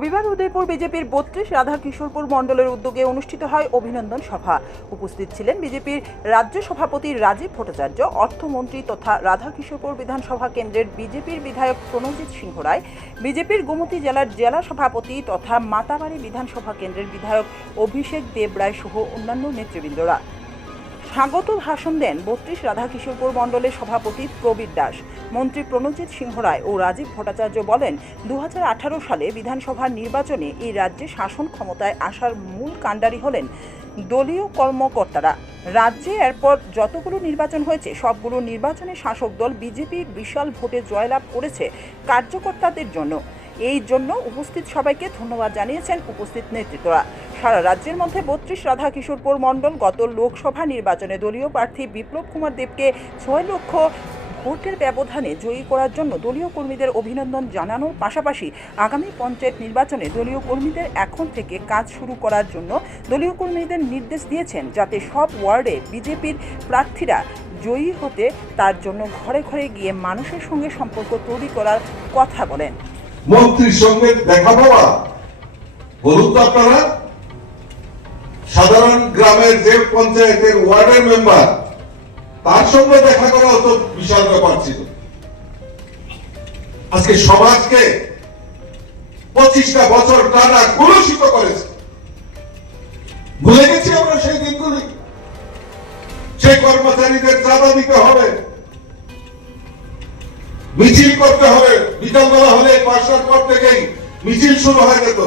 রবিবার উদয়পুর বিজেপির বত্রিশ রাধা কিশোরপুর মণ্ডলের উদ্যোগে অনুষ্ঠিত হয় অভিনন্দন সভা। উপস্থিত ছিলেন বিজেপির রাজ্য সভাপতি রাজীব ভট্টাচার্য, অর্থমন্ত্রী তথা রাধা কিশোরপুর বিধানসভা কেন্দ্রের বিজেপির বিধায়ক প্রণজিৎ সিংহ রায়, বিজেপির গোমতী জেলার জেলা সভাপতি তথা মাতাবাড়ি বিধানসভা কেন্দ্রের বিধায়ক অভিষেক দেব রায় সহ অন্যান্য নেতৃবৃন্দরা। স্বাগত ভাষণ দেন বত্রিশ রাধাকিশোরপুর মণ্ডলের সভাপতি প্রবীর দাস। মন্ত্রী প্রণজিৎ সিংহ রায় ও রাজীব ভট্টাচার্য বলেন দু হাজার আঠারো সালে বিধানসভা নির্বাচনে এই রাজ্যে শাসন ক্ষমতায় আসার মূল কাণ্ডারি হলেন দলীয় কর্মকর্তারা। রাজ্যে এরপর যতগুলো নির্বাচন হয়েছে, সবগুলো নির্বাচনে শাসক দল বিজেপির বিশাল ভোটে জয়লাভ করেছে কার্যকর্তাদের জন্য। এই জন্য উপস্থিত সবাইকে ধন্যবাদ জানিয়েছেন উপস্থিত নেতৃত্বরা। সারা রাজ্যের মধ্যে বত্রিশ রাধা কিশোরপুর মণ্ডল গত লোকসভা নির্বাচনে দলীয় প্রার্থী বিপ্লব কুমার দেবকে ছয় লক্ষ ভোটের ব্যবধানে জয়ী করার জন্য দলীয় কর্মীদের অভিনন্দন জানানোর পাশাপাশি আগামী পঞ্চায়েত নির্বাচনে দলীয় কর্মীদের এখন থেকে কাজ শুরু করার জন্য দলীয় কর্মীদের নির্দেশ দিয়েছেন যাতে সব ওয়ার্ডে বিজেপির প্রার্থীরা জয়ী হতে তার জন্য ঘরে ঘরে গিয়ে মানুষের সঙ্গে সম্পর্ক তৈরি করার কথা বলেন। মন্ত্রীর সঙ্গে দেখা পাওয়া। বলুন তো আপনারা। সাধারণ গ্রামের যে পঞ্চায়েতের ওয়ার্ডের মেম্বার, তার সঙ্গে দেখা করা তো বিশাল ব্যাপার ছিল। আজকে সমাজকে পঁচিশটা বছর টানা কলুষিত করেছে। ভুলে গেছি আমরা সেই দিনগুলি। সেই কর্মচারীদের চাঁদা দিতে হবে। মিছিল করতে হবে বিকালবেলা হলে পাঁচটার পর থেকেই মিছিল শুরু হয়ে যেত।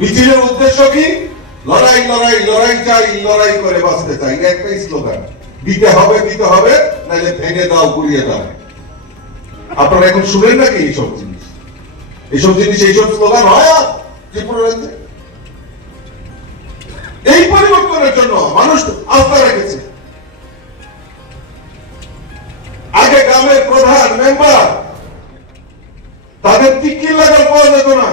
মিছিলের উদ্দেশ্য কি? লড়াই লড়াই লড়াই চাই, লড়াই করে বাঁচতে চাই। একটাই স্লোগান। দিতে হবে দিতে হবে নাহলে ভেঙে দাও গুড়িয়ে দাও। আপনারা এখন শুনেন নাকি এইসব জিনিস? এইসব জিনিস, এইসব স্লোগান হয় আর ত্রিপুরা এই পরিবর্তনের জন্য মানুষ আস্থা রেখেছে। আগে গ্রামের প্রধান, মেম্বার তাদের টিকি লাগার পাওয়া যেত না?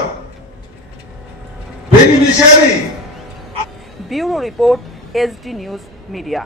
Bureau report news media.